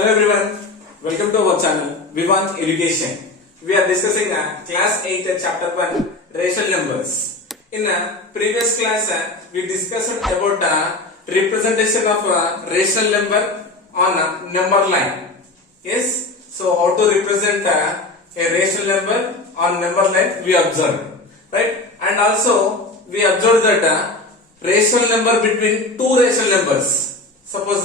Hello everyone, welcome to our channel Vivan Education. We are discussing class 8 chapter 1 rational numbers. In previous class we discussed about representation of rational number on number line. Yes, so how to represent a rational number on number line we observed, right? And also we observed that rational number between two rational numbers. Suppose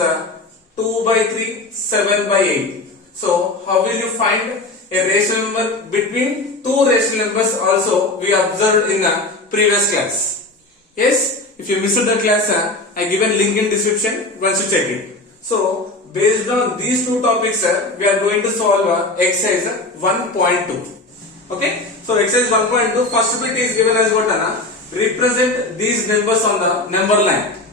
2 by 3, 7 by 8. So how will you find a rational number between two rational numbers? Also we observed in the previous class. Yes, if you missed the class, I given link in description. Once you check it. So based on these two topics, we are going to solve exercise 1.2. Okay. So exercise 1.2 first bit is given as what? Represent these numbers on the number line.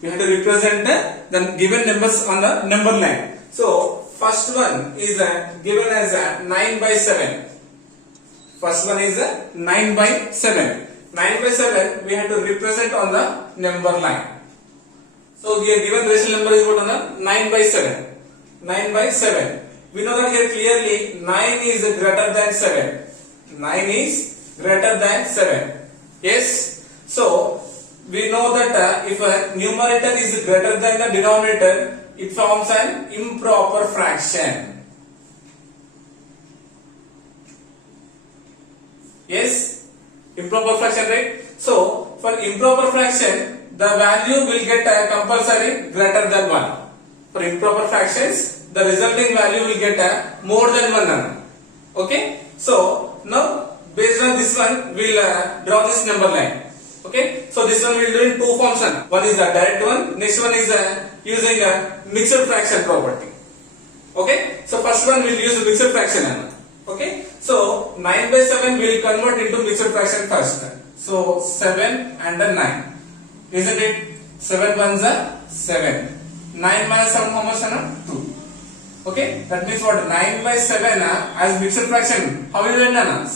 You have to represent the given numbers on the number line. So first one is given as 9 by 7. First one is 9 by 7. 9 by 7 we have to represent on the number line. So the given rational number is what? 9 by 7. 9 by 7. We know that here clearly 9 is greater than 7. 9 is greater than 7. Yes. So we know that if a numerator is greater than the denominator, it forms an improper fraction. Yes, improper fraction, right? So for improper fraction, the value will get compulsory greater than 1. For improper fractions, the resulting value will get more than 1. Okay? So now based on this one, we will draw this number line. Okay, so this one we will do in two forms. One is the direct one, next one is using a mixed fraction property. Okay, so first one we will use mixed fraction. Okay, so 9 by 7 we will convert into mixed fraction first. So 7 and 9, isn't it? 7 ones are 7. 9 minus 7 how much? 2. Okay, that means what? 9 by 7 as mixed fraction. How will you write?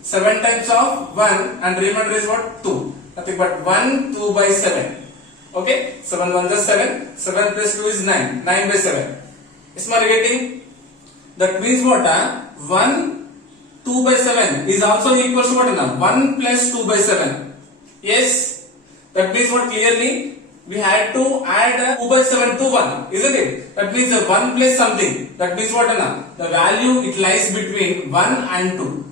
7 times of 1 and remainder is what? 2. Nothing but 1, 2 by 7. Okay, 7 ones are 7. 7 plus 2 is 9. 9 by 7. Is my getting? That means what? 1, 2 by 7 is also equal to what? 1 plus 2 by 7. Yes, that means what? Clearly we had to add 2 by 7 to 1, isn't it? That means 1 plus something. That means what? The value it lies between 1 and 2.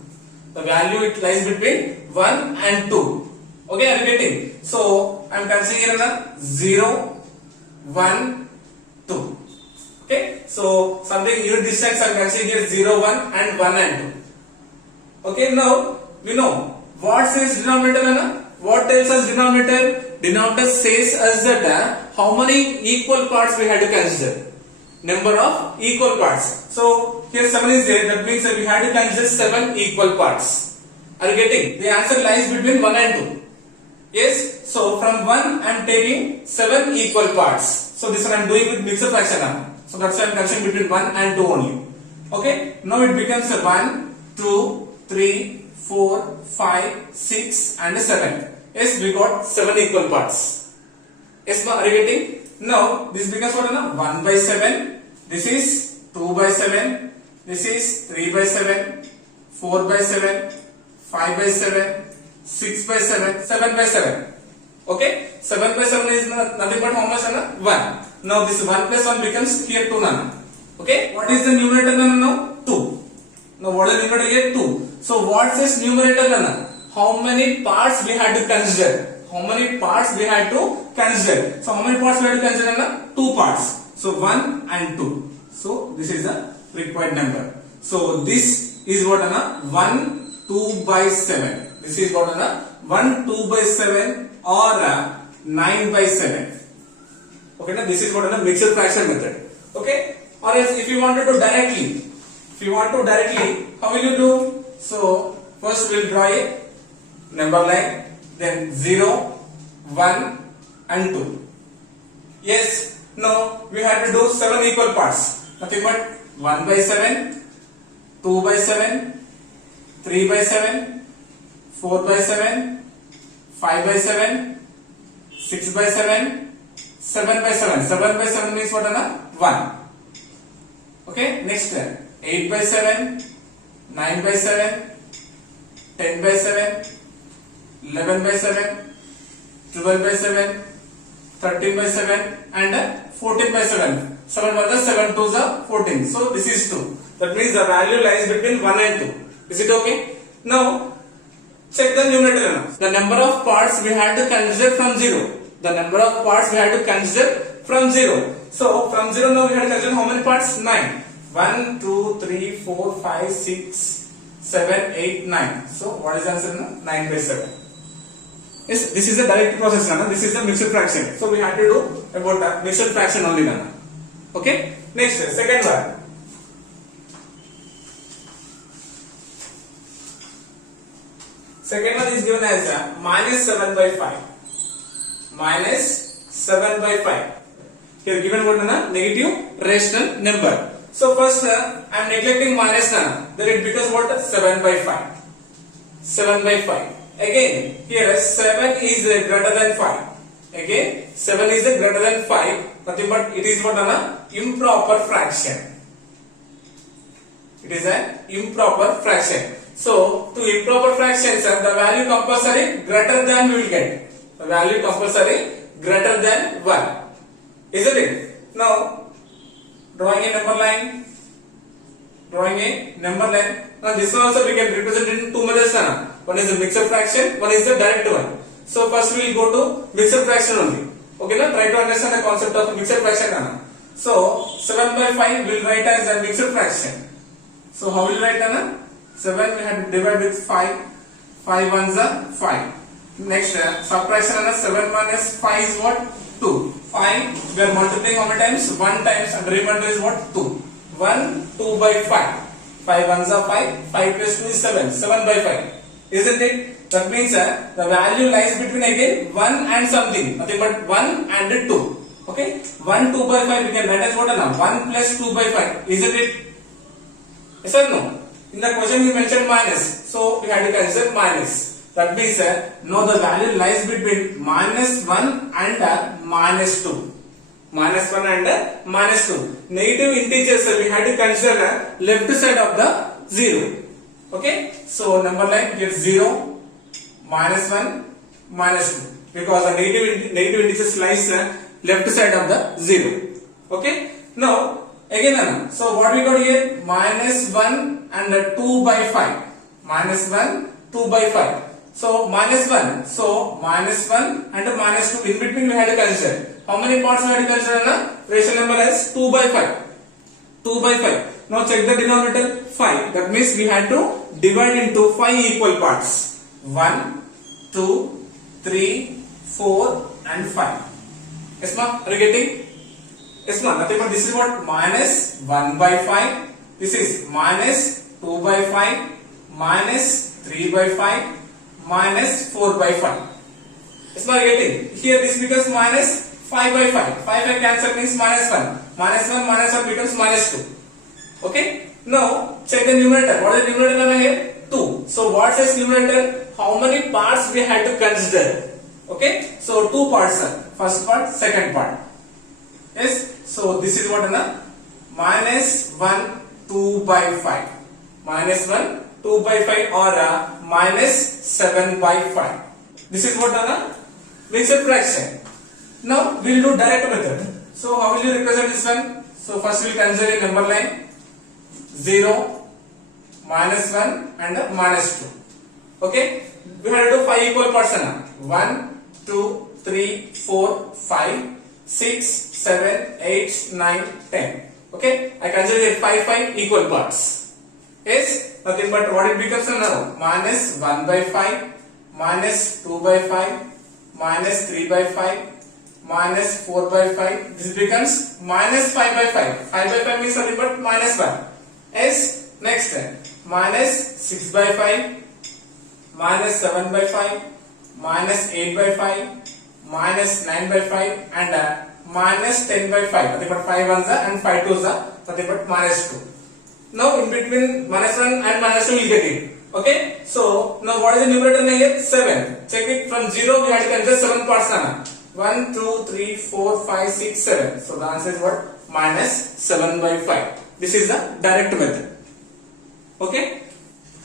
The value it lies between 1 and 2. Okay, are you getting? So I am considering here 0, 1, 2. Okay, so something unit distance I am considering here 0, 1 and 1 and 2. Okay, now we know what says denominator. What tells us denominator? Denominator says us that how many equal parts we had to consider. Number of equal parts. So here 7 is there. That means we had to consider 7 equal parts. Are you getting? The answer lies between 1 and 2. Yes. So from 1 I am taking 7 equal parts. So this one I am doing with mixed fraction now. So that's why I am considering between 1 and 2 only. Okay. Now it becomes 1, 2, 3, 4, 5, 6 and 7. Yes, we got 7 equal parts. Yes, are you getting? Now this becomes what? 1 by 7. This is 2 by 7. This is 3 by 7. 4 by 7. 5 by 7. 6 by 7. 7 by 7. Okay. 7 by 7 is nothing but how much? 1. Now this 1 plus 1 becomes here 2 nana. Okay. What is the numerator now? 2. Now what is the numerator here? 2. So what says numerator nana? How many parts we had to consider? How many parts we had to consider? So how many parts we had to consider? 2 parts. So 1 and 2. So this is the required number. So this is what? 1, 2 by 7. This is what? 1, 2 by 7 or 9 by 7. Okay, now this is what? Mixed fraction method. Okay. Or else if you want to do directly, how will you do? So first we will draw a number line, then 0, 1 and 2. Yes, now we have to do 7 equal parts. Nothing but 1 by 7, 2 by 7, 3 by 7, 4 by 7, 5 by 7, 6 by 7, 7 by 7. 7 by 7 means what? 1. Okay, next 8 by 7, 9 by 7, 10 by 7, 11 by 7, 12 by 7, 13 by 7 and 14 by 7. 7 1 is 7 2 is 14. So this is 2. That means the value lies between 1 and 2. Is it okay? Now check the numerator. The number of parts we had to consider from 0. The number of parts we had to consider from 0. So from 0 now we had to consider how many parts? 9. 1, 2, 3, 4, 5, 6, 7, 8, 9. So what is the answer? 9 by 7. Yes, this is the direct process. This is the mixed fraction. So we had to do about the mixed fraction only. Okay. Next, second one. Second one is given as minus 7 by 5. Minus 7 by 5. Here given what negative rational number. So first I am neglecting minus then it becomes what? 7 by 5. 7 by 5. Again here 7 is greater than 5. Again 7 is greater than 5. Nothing but it is what? Improper fraction. It is an improper fraction. So to improper fractions the value compulsory greater than we will get. The value compulsory greater than 1. Isn't it? Now drawing a number line. Drawing a number line. Now this one also we can represent in two methods. One is the mixed fraction, one is the direct one. So first we will go to mixed fraction only. Okay, now try to understand the concept of mixed fraction. So 7 by 5 we will write as a mixed fraction. So how will we write? 7 we have to divide with 5. 5 ones are 5. Next subtraction 7 minus 5 is what? 2. 5 we are multiplying how many times? 1 times and remainder is what? 2. 1 2 by 5. 5 ones are 5. 5 plus 2 is 7. 7 by 5. Isn't it? That means the value lies between again 1 and something. Nothing but 1 and 2. Okay? 1 2 by 5 we can write as what? 1 plus 2 by 5. Isn't it? Yes or no? In the question we mentioned minus. So we had to consider minus. That means now the value lies between minus 1 and minus 2. Minus 1 and minus 2. Negative integers we had to consider left side of the 0. Okay. So number line gets 0, minus 1, minus 2. Because the negative integers lies left side of the 0. Okay. Now again, so what we got here? Minus 1 and 2 by 5. Minus 1, 2 by 5. So minus 1. So minus 1 and minus 2. In between we had to consider. How many parts we had to consider? Rational number as 2 by 5. 2 by 5. Now check the denominator 5. That means we had to divide into 5 equal parts. 1, 2, 3, 4 and 5. Yes ma'am? Are you getting? Yes ma'am. Nothing but this is what? Minus 1 by 5. This is minus 2 by 5. Minus 3 by 5. Minus 4 by 5. Yes ma'am? Are you getting? Here this becomes minus 5 by 5. 5 by cancel means minus 1. Minus 1 minus 1 becomes minus 2. Okay. Now check the numerator. What is the numerator here? 2. So what says numerator? How many parts we had to consider? Okay. So 2 parts are. First part, second part. Yes. So this is what? Minus 1 2 by 5. Minus 1 2 by 5 or minus 7 by 5. This is what? Mixed fraction. Now we will do direct method. So how will you represent this one? So first we will consider a number line 0, minus 1 and minus 2. Okay? We have to do 5 equal parts. 1, 2, 3, 4, 5, 6, 7, 8, 9, 10. Okay? I consider 5 equal parts. Yes? Nothing but what it becomes now? Minus 1 by 5, minus 2 by 5, minus 3 by 5, minus 4 by 5. This becomes minus 5 by 5. 5 by 5 means nothing but minus 1. Yes. Next minus 6 by 5, minus 7 by 5, minus 8 by 5, minus 9 by 5 and minus 10 by 5. Nothing but 5 ones and 5 twos are nothing but minus 2. Now in between minus 1 and minus 2 we will get it. Okay. So now what is the numerator here? 7. Check it from 0 we had to consider 7 parts. 1, 2, 3, 4, 5, 6, 7. So the answer is what? Minus 7 by 5. This is the direct method. Okay.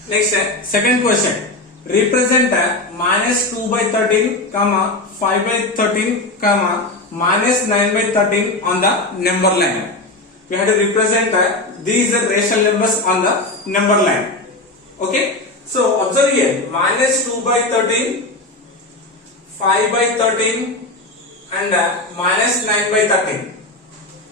Next, second question. Represent minus 2 by 13, comma 5 by 13, comma minus 9 by 13 on the number line. We have to represent these rational numbers on the number line. Okay. So observe here, minus 2 by 13, 5 by 13 and minus 9 by 13.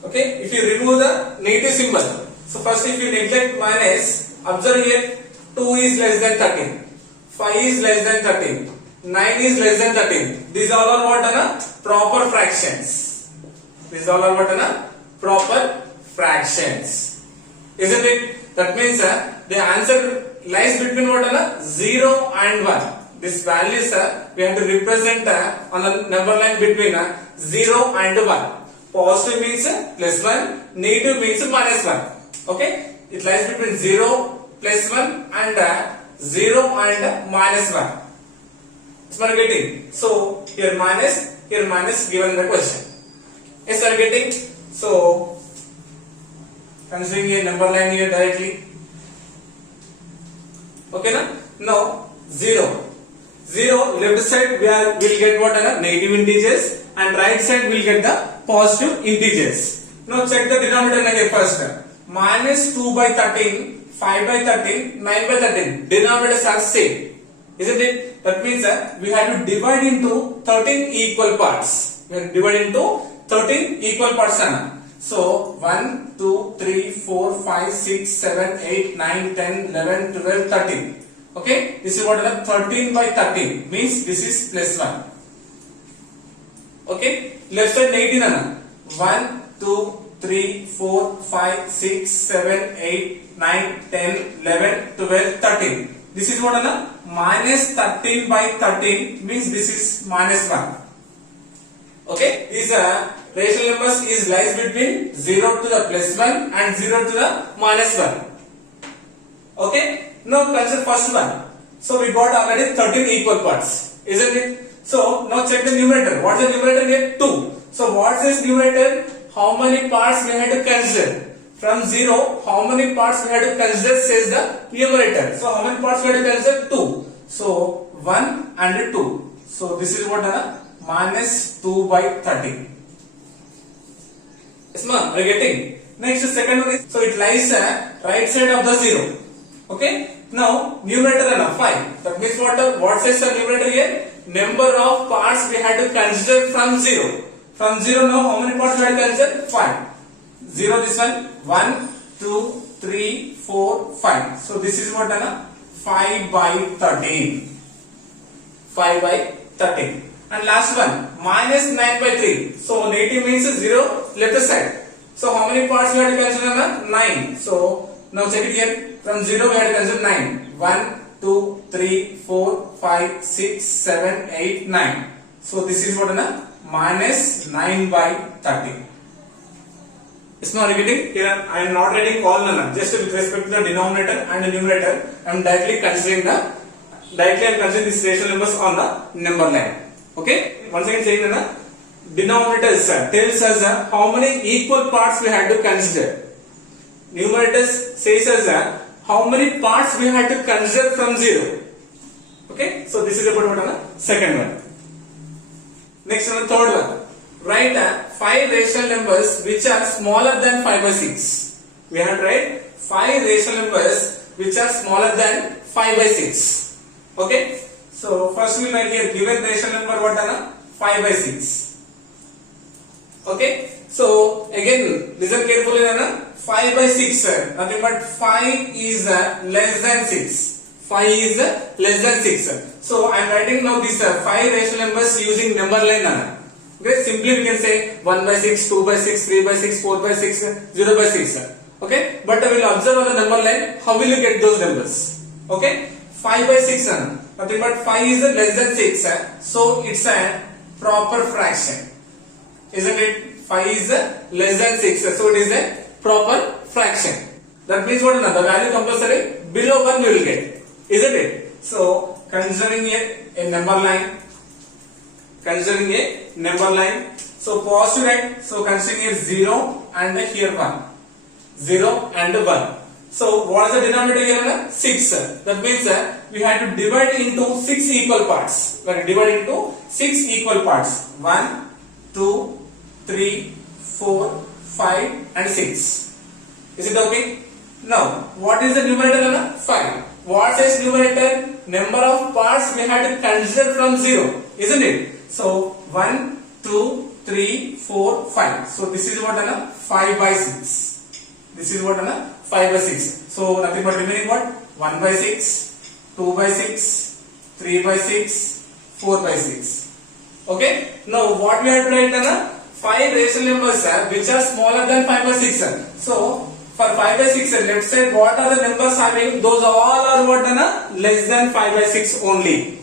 Okay. If you remove the negative symbol, so first if you neglect minus, observe here 2 is less than 13, 5 is less than 13, 9 is less than 13. These all are what are proper fractions. These all are what are proper fractions. Isn't it? That means the answer lies between what are 0 and 1. This values we have to represent on the number line between 0 and 1. Positive means plus 1, negative means minus 1. Okay? It lies between 0 plus 1 and 0 and minus 1. Is one getting? So here minus given in the question. Yes, are getting? So considering a number line here directly. Okay, na? Now 0. 0 left side will get what are negative integers and right side will get the positive integers. Now check the denominator again first. Minus 2 by 13, 5 by 13, 9 by 13. Denominators are same. Isn't it? That means we have to divide into 13 equal parts. We have to divide into 13 equal parts. So 1, 2, 3, 4, 5, 6, 7, 8, 9, 10, 11, 12, 13. Okay, this is what is 13 by 13 means this is plus 1. Okay, left side negative 1, 2, 3, 4, 5, 6, 7, 8, 9, 10, 11, 12, 13. This is what is minus 13 by 13 means this is minus 1. Okay, these rational numbers is lies between 0 to the plus 1 and 0 to the minus 1. Okay. Now consider first one. So we got already 13 equal parts, isn't it? So now check the numerator. What is the numerator here? 2. So what is numerator? How many parts we have to consider? From 0, how many parts we have to consider says the numerator. So how many parts we have to consider? 2. So 1 and 2. So this is what minus 2 by 13. Yes, ma'am, are you getting? Next, the second one is, so it lies right side of the 0. Okay. Now numerator 5. That means what says the numerator here? Number of parts we had to consider from 0. From 0 now how many parts we had to consider? 5. 0 this one. 1, 2, 3, 4, 5. So this is what 5 by 13. 5 by 13. And last one minus 9 by 3. So negative means 0 left side. So how many parts we had to consider? 9. So now check it here. From 0 we have to consider 9. 1, 2, 3, 4, 5, 6, 7, 8, 9. So this is what minus 9 by 30. It's not getting here. I am not writing all just with respect to the denominator and the numerator. I am directly considering these rational numbers on the number line. Okay. Once again saying denominator tells us how many equal parts we had to consider. Numerator says us how many parts we had to consider from 0. Okay, so this is about what second one. Next one, third one. Write 5 rational numbers which are smaller than 5 by 6. We have to write 5 rational numbers which are smaller than 5 by 6. Okay, so first we write here given rational number what 5 by 6. Okay, so again listen carefully 5 by 6, nothing but 5 is less than 6. 5 is less than 6. So I am writing now these 5 rational numbers using number line. Okay, simply we can say 1 by 6, 2 by 6, 3 by 6, 4 by 6, 0 by 6. Okay, but I will observe on the number line how will you get those numbers. Okay, 5 by 6, nothing but 5 is less than 6. So it's a proper fraction. Isn't it? 5 is less than 6. So it is a proper fraction. That means what the value compulsory below 1 you will get. Isn't it? So considering a number line. So positive right. So considering here 0 and here 1. 0 and 1. So what is the denominator here? 6. That means we have to divide into 6 equal parts. We have to divide into 6 equal parts. 1, 2, 3, 4, 5 and 6. Is it okay? Now what is the numerator? 5. What says numerator? Number of parts we have to consider from 0. Isn't it? So 1, 2, 3, 4, 5. So this is what? 5 by 6. This is what? 5 by 6. So nothing but remaining what? 1 by 6, 2 by 6, 3 by 6, 4 by 6. Okay? Now what we have to write? 5 rational numbers which are smaller than 5 by 6. So for 5 by 6, let's say what are the numbers having? Those all are what? Less than 5 by 6 only.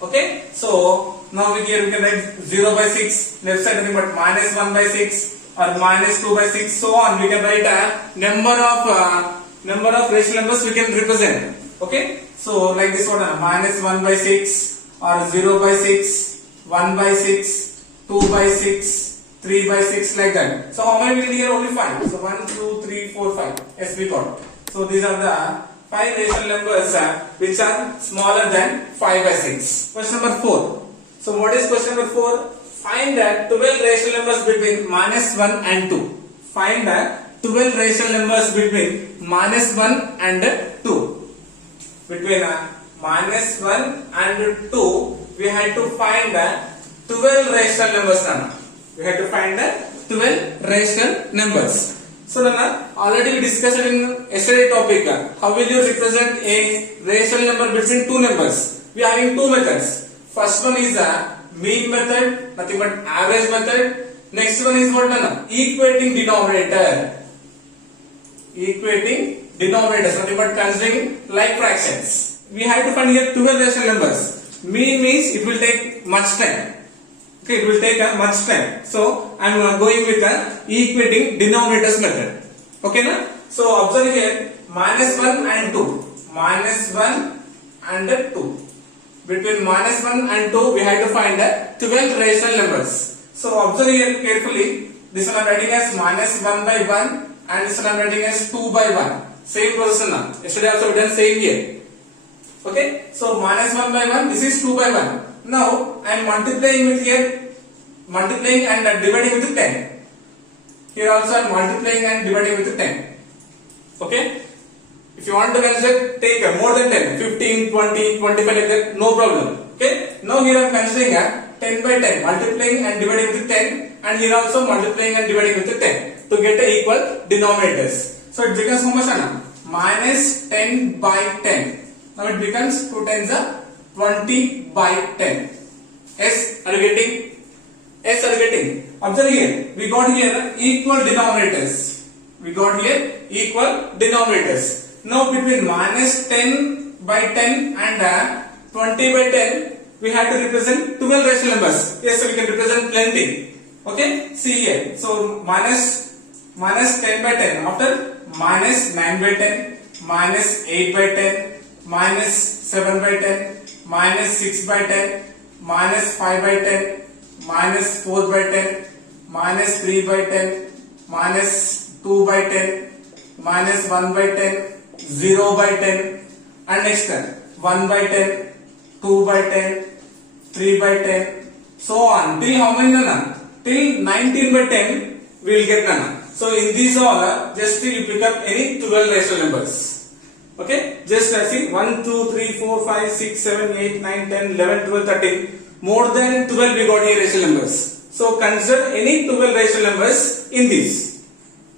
Okay? So now here we can write 0 by 6, left side nothing but minus 1 by 6 or minus 2 by 6, so on. We can write a number of rational numbers we can represent. Okay? So like this one, minus 1 by 6 or 0 by 6, 1 by 6, 2 by 6, 3 by 6, like that. So how many we get here? Only 5. So 1, 2, 3, 4, 5. Yes, we got. So these are the 5 rational numbers which are smaller than 5 by 6. Question number 4. So what is question number 4? Find the 12 rational numbers between minus 1 and 2. Find the 12 rational numbers between minus 1 and 2. Between minus 1 and 2, we had to find the 12 rational numbers. We had to find the 12 rational numbers. So already we discussed it in yesterday topic. How will you represent a rational number between two numbers? We are having two methods. First one is a mean method, nothing but average method. Next one is what? Equating denominator. Equating denominators, nothing but considering like fractions. We have to find here 12 rational numbers. Mean means it will take much time. Okay, it will take much time. So I am going with the equating denominators method. Okay, na? So observe here minus 1 and 2. Minus 1 and 2. Between minus 1 and 2, we have to find the 12 rational numbers. So observe here carefully. This one I am writing as minus 1 by 1 and this one I am writing as 2 by 1. Same process now. Yesterday also we done same here. Okay. So minus 1 by 1, this is 2 by 1. Now I am multiplying with here, multiplying and dividing with 10. Here also I am multiplying and dividing with 10. Okay. If you want to consider, take more than 10, 15, 20, 25 like that, no problem. Okay. Now here I am considering 10 by 10, multiplying and dividing with 10, and here also multiplying and dividing with 10 to get a equal denominators. So it becomes how much? Minus 10 by 10. Now it becomes 2 times 20 by 10. Yes, are you getting? Yes, are you getting? Observe here, we got here equal denominators. We got here equal denominators. Now between minus 10 by 10 and 20 by 10, we have to represent 12 rational numbers. Yes, so we can represent plenty. Okay, see here. So minus 10 by 10. After minus 9 by 10, minus 8 by 10, minus 7 by 10, minus 6 by 10, minus 5 by 10, minus 4 by 10, minus 3 by 10, minus 2 by 10, minus 1 by 10, 0 by 10, and next 1 by 10, 2 by 10, 3 by 10, so on. Till how many? Till 19 by 10 we will get none. So in these all, just you pick up any 12 rational numbers. Okay, just see 1, 2, 3, 4, 5, 6, 7, 8, 9, 10, 11, 12, 13. More than 12 we got here rational numbers. So consider any 12 rational numbers in this.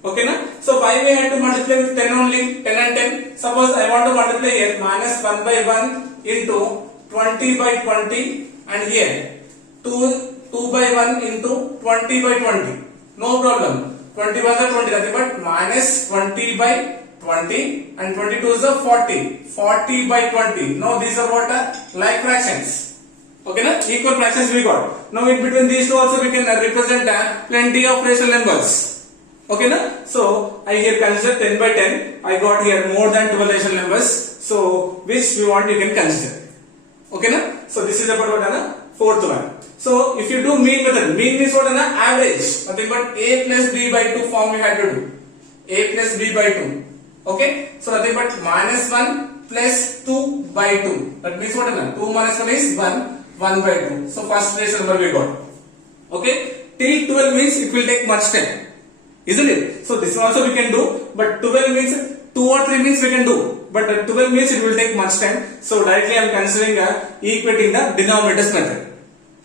Okay, na? So why we have to multiply with 10 only? 10 and 10. Suppose I want to multiply here minus 1 by 1 into 20 by 20, and here 2 by 1 into 20 by 20. No problem. 20 was the 20, nothing but minus 20 by 20, and 22 is the 40. 40 by 20. Now these are what? Like fractions. Okay, na? Equal fractions we got. Now in between these two also we can represent plenty of rational numbers. Okay, na? So I here consider 10 by 10. I got here more than 12 rational numbers. So which we want you can consider. Okay, na? So this is about what? Fourth one. So if you do mean method, mean means what? Average. Nothing but a plus b by 2 form we had to do. a plus b by 2. Okay, so nothing but minus 1 plus 2 by 2. That means what? 2 minus 1 is 1, 1 by 2. So first rational number we got. Okay, till 12 means it will take much time, isn't it? So this one also we can do, but 12 means 2 or 3 means we can do, but 12 means it will take much time. So directly I am considering equating the denominators method.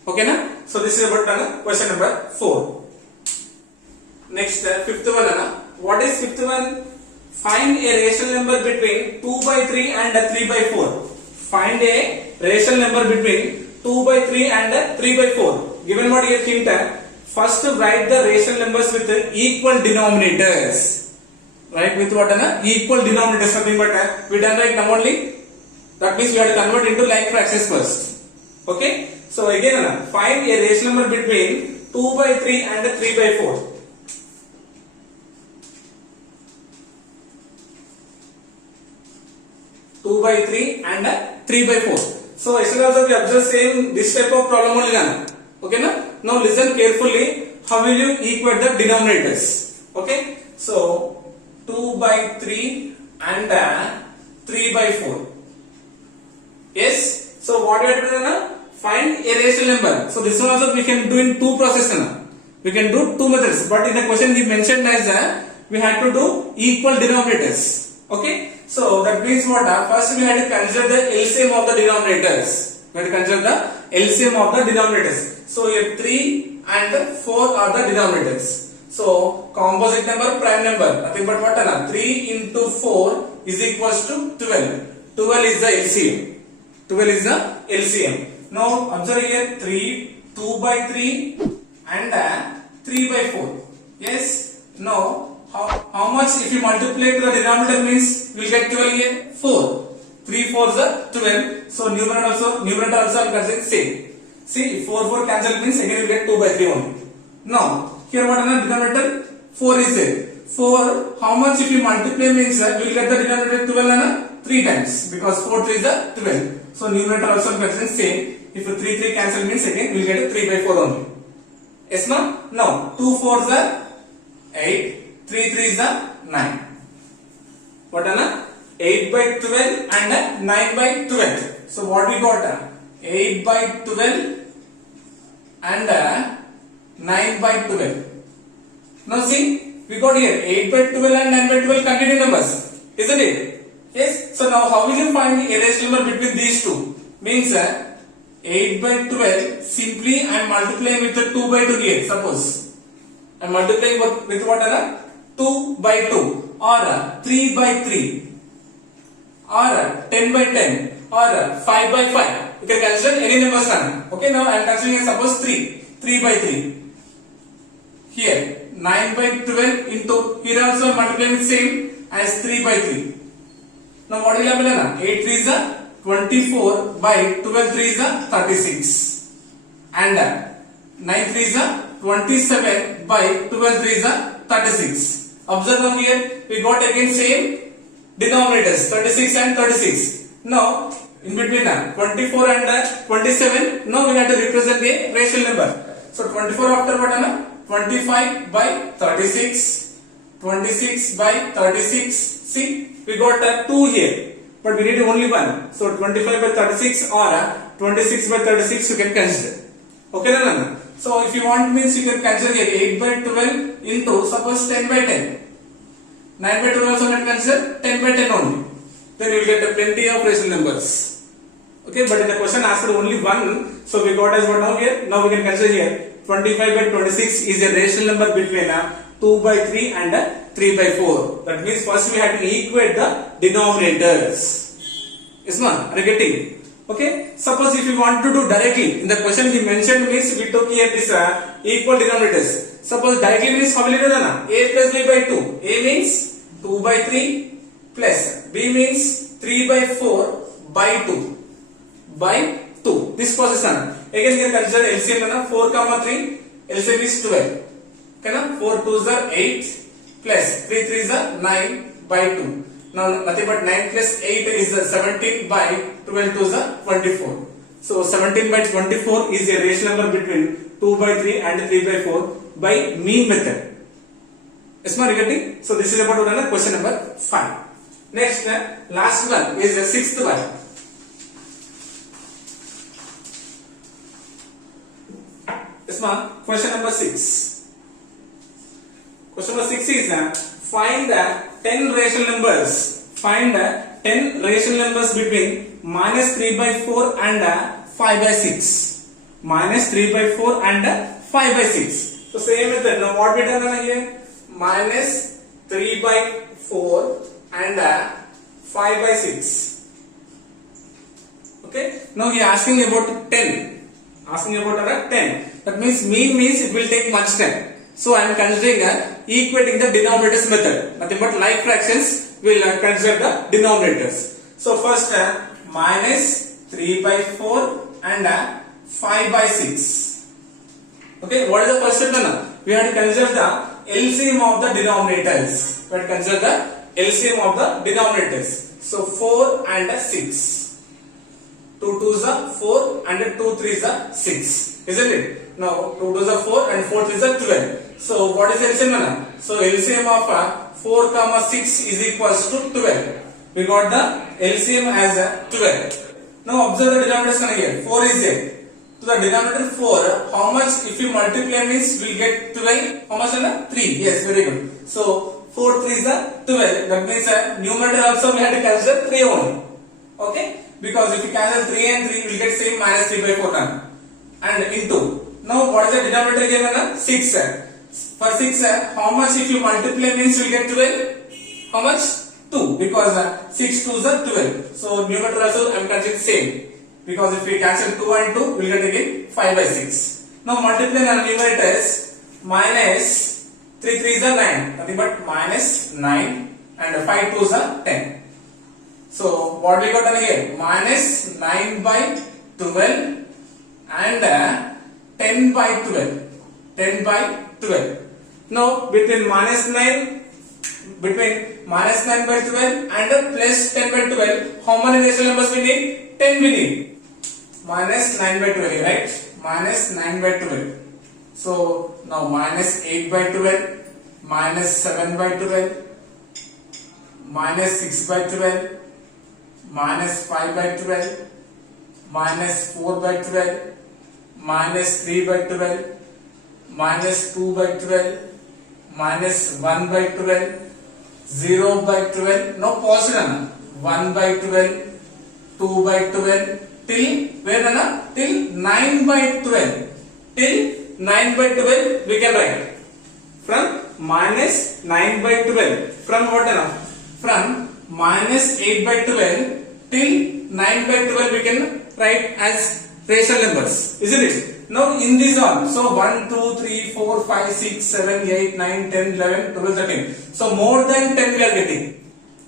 Okay na? So this is about question number 4. Next, fifth one. What is fifth one? Find a rational number between 2 by 3 and 3 by 4. Find a rational number between 2 by 3 and 3 by 4. Given what you think, first write the rational numbers with equal denominators. Right, with what? Equal denominators. Something but we done right now only. That means we have to convert into like fractions first. Okay. So again, find a rational number between 2 by 3 and 3 by 4. Two by 3 and 3 by 4. So yesterday also we observe same this type of problem only. Okay na? Now listen carefully. How will you equate the denominators? Okay. So 2 by 3 and 3 by 4. Yes. So what we have to do? Find a rational number. So this one also we can do in two processes. We can do two methods. But in the question we mentioned as we had to do equal denominators. Okay. So that means what? First we had to consider the LCM of the denominators. We had to consider the LCM of the denominators. So here 3 and 4 are the denominators. So composite number, prime number. Nothing but what? 3 into 4 is equals to 12. 12 is the LCM. 12 is the LCM. Now observe here 2 by 3 and 3 by 4. Yes. Now how much if you multiply to the denominator means you will get 12 here? 4. 3 4s are 12. So numerator also I am considering same. See, if 4 cancel means again you will get 2 by 3 only. Now here what is the denominator? 4 is there. 4 how much if you multiply means you will get the denominator 12 3 times because 4 3 is 12. So numerator also I am considering same. If 3 cancel means again we will get 3 by 4 only. Yes no? Now 2 4s are 8. 3 3 is 9. What are 8 by 12 and 9 by 12. So what we got? 8 by 12 and 9 by 12. Now see, we got here 8 by 12 and 9 by 12 continuous numbers, isn't it? Yes. So now how will you find a rational number between these two? Means 8 by 12 simply I am multiplying with the 2 by 2 here. Suppose I am multiplying with what? 2 by 2 or 3 by 3 or 10 by 10 or 5 by 5. You can consider any numbers. Okay, now I am considering suppose 3 by 3. Here 9 by 12 into here also I am multiplying with same as 3 by 3. Now what will happen? 8 3 is 24 by 12 3 is 36 and 9 3 is 27 by 12 3 is 36. Observe now here we got again same denominators 36 and 36. Now in between 24 and 27 now we have to represent a rational number. So 24 after what? 25 by 36. 26 by 36. See we got 2 here but we need only one. So 25 by 36 or 26 by 36 you can consider. Okay na? So if you want means you can consider here 8 by 12 into suppose 10 by 10. 9 by 12 also can consider 10 by 10 only. Then you will get plenty of rational numbers. Okay, but in the question asked only one. So we got as what now here? Now we can consider here 25 by 26 is a rational number between 2 by 3 and 3 by 4. That means first we have to equate the denominators. Is not? Are you getting? Okay. Suppose if you want to do directly, in the question we mentioned means we took here this equal denominators. Suppose directly means how will you do that? A plus B by 2. A means 2 by 3 plus B means 3 by 4 by 2 by 2. This process again you can consider LCM 4 comma 3. LCM is 12. Okay, 4 2s are 8 plus 3 3s are 9 by 2. Now nothing but 9 plus 8 is 17 by 12 2s are 24. So 17 by 24 is a rational number between 2 by 3 and 3 by 4 by mean method. Is my getting? So this is about another question number 5. Next, last one is the sixth one. Is my question number 6. Question number 6 is find the 10 rational numbers. Find the 10 rational numbers between minus 3 by 4 and 5 by 6. Minus 3 by 4 and 5 by 6. So same method. Now what we done again? Minus 3 by 4 and 5 by 6. Okay. Now he is asking about 10. Asking about 10. That means mean means it will take much time. So I am considering equating the denominators method. Nothing but like fractions will consider the denominators. So first minus 3 by 4 and 5 by 6. Okay. What is the first step now? We have to consider the LCM of the denominators. We have to consider the LCM of the denominators. So 4 and 6. 2 2s are 4 and 2 3s are 6. Isn't it? Now 2 2s are 4 and 4 3s are 12. So what is LCM now? So LCM of 4 comma 6 is equals to 12. We got the LCM as 12. Now observe the denominators here. 4 is there. To the denominator 4, how much if you multiply means we will get 12. How much? 3. Yes, very good. So 4 3 is 12. That means numerator also we have to consider 3 only. Okay? Because if you cancel 3 and 3, we will get same minus 3 by 4 now. And into. Now what is the denominator given? 6. For 6, how much if you multiply means we will get 12? How much? 2. Because 6 2s are 12. So numerator also I am considering same. Because if we cancel 2 and 2, we will get again 5 by 6. Now multiply our numerators. Minus 3 3s are 9. Nothing but minus 9 and 5 2s are 10. So what we got again? Minus 9 by 12 and 10 by 12. 10 by 12. Now between minus 9 by 12 and plus 10 by 12, how many rational numbers we need? 10 we need. Minus 9 by 12, right? Minus 9 by 12. So now minus 8 by 12, minus 7 by 12, minus 6 by 12, minus 5 by 12, minus 4 by 12, minus 3 by 12, minus 2 by 12, minus 1 by 12, 0 by 12. Now pause it. 1 by 12, 2 by 12, till where Nana? Till 9 by 12. Till 9 by 12 we can write. From minus 9 by 12. From what Nana? From minus 8 by 12 till 9 by 12 we can write as rational numbers. Isn't it? Now in this one, so 1, 2, 3, 4, 5, 6, 7, 8, 9, 10, 11, 12, 13. So more than 10 we are getting.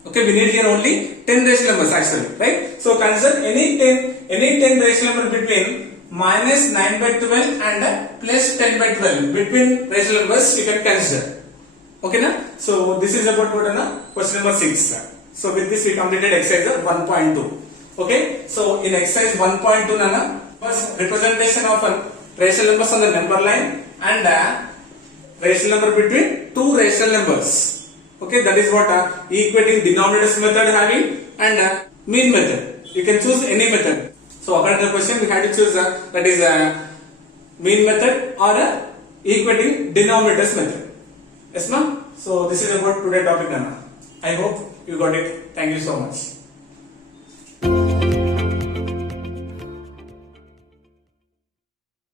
Okay, we need here only 10 rational numbers actually, right? So consider any 10 rational number between minus 9 by 12 and plus 10 by 12. Between rational numbers you can consider. Okay na? So this is about what na? Question number 6. So with this we completed exercise 1.2. Okay, so in exercise 1.2 nana, first representation of rational numbers on the number line and rational number between two rational numbers. Okay, that is what equating denominators method having and mean method. You can choose any method. So according to the question, we had to choose that is mean method or equating denominators method. Yes, ma'am. So this is about today's topic, Nana. I hope you got it. Thank you so much.